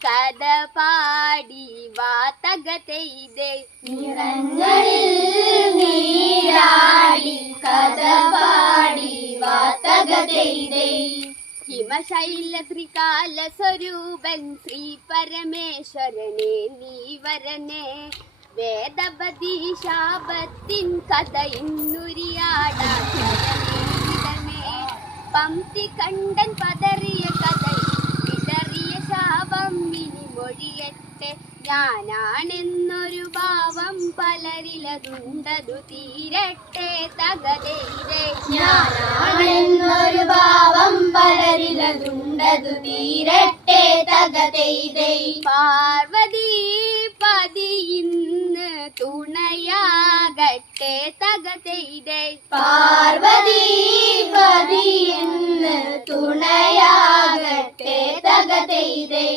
കഥ പാടി വാതകതെയ്തേ നിറങ്ങളിൽ നീരാടി കഥ പാടി വാതകതെയ്തേ ഹിമശൈല ത്രികാല സ്വരൂപൻ ശ്രീ പരമേശ്വരനെ നീ വരനെ വേദവതി ശാപത്തിൻ കഥ ഇന്നുരിയാടമേ പംക്തി കണ്ടൻ പതറിയ കഥ വിതറിയ ശാപം ഇനി മൊഴിയട്ടെ ഞാനാണെന്നൊരു ഭാവം പലരിലതുണ്ടതു തീരട്ടെ തകതൈതേ ഞാനാണെന്നൊരു ഭാവം പലരിലതുണ്ടതു തീരട്ടെ തകതൈതേ പാർവതി പതി ഇന്ന് തുണയാകട്ടെ തകതൈതേ പാർവതി പതി ഇന്ന് തുണയാകട്ടെ തകതൈതേ